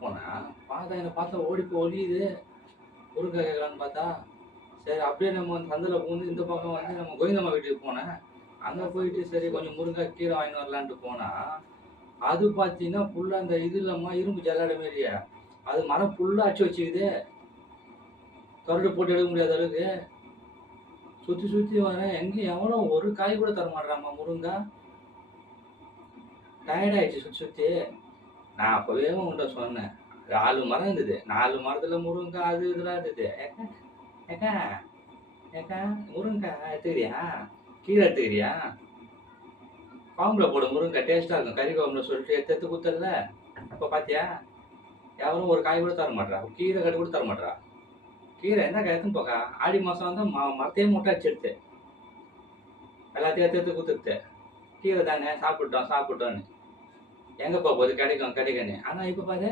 போனேன். என்ன பார்த்தா ஓடி போய் ஒளியுது. முருங்கா கேட்கலான்னு பார்த்தா, சரி அப்படியே நம்ம வந்து சந்துல பூந்து இந்த பக்கம் வந்து நம்ம கோவிந்தம்மா வீட்டுக்கு போனேன். அங்க போயிட்டு சரி கொஞ்சம் முருங்கா கீரை வாங்கின்னு வரலான்ட்டு போனா, அது பார்த்தீங்கன்னா ஃபுல்லா அந்த இது இல்லம்மா இரும்பு ஜல்லடை மாரியே. அது மரம் ஃபுல்லா அடிச்சு வச்சுக்குது. கருடு போட்டு எடுக்க முடியாத அளவுக்கு. சுத்தி சுத்தி வரேன். எங்கேயும் எவனும் ஒரு காய் கூட தர மாட்றான்ம்மா முருங்கா. டயர்ட் ஆயிடுச்சு சுத்தி சுத்தி. நான் அப்பவே உன்ட்ட சொன்னேன். 4 மரம் இருந்தது. 4 மரத்துல முருங்கா அது இதெல்லாம் இருந்தது. ஏக்கா, ஏக்கா, ஏக்கா முருங்கா எடுத்துக்கிறியா? கீரை எடுத்துக்கிறியா? குழம்புல போடு முருங்கா டேஸ்ட்டா இருக்கும். கறி குழம்புல சொல்லிட்டு எடுத்து எடுத்து குடுத்தேன்ல. இப்ப பாத்தியா? எவனும் ஒரு காய் கூட தர மாட்றா. கீரை கட்டு கூட தர மாட்றா. கீரை என்னக்கா எடுத்துன்னு போக்கா. ஆடி மாசம் வந்தா மரத்தையே மொட்டை அடிச்சிடுது. எல்லாத்தையும் எடுத்து எடுத்து குடுத்துடுது. கீரை தானே சாப்பிட்டோம் சாப்பிட்டோன்னு. எங்கப்பா போகுது கிடைக்கும் கிடைக்குன்னு. ஆனா இப்ப பாரு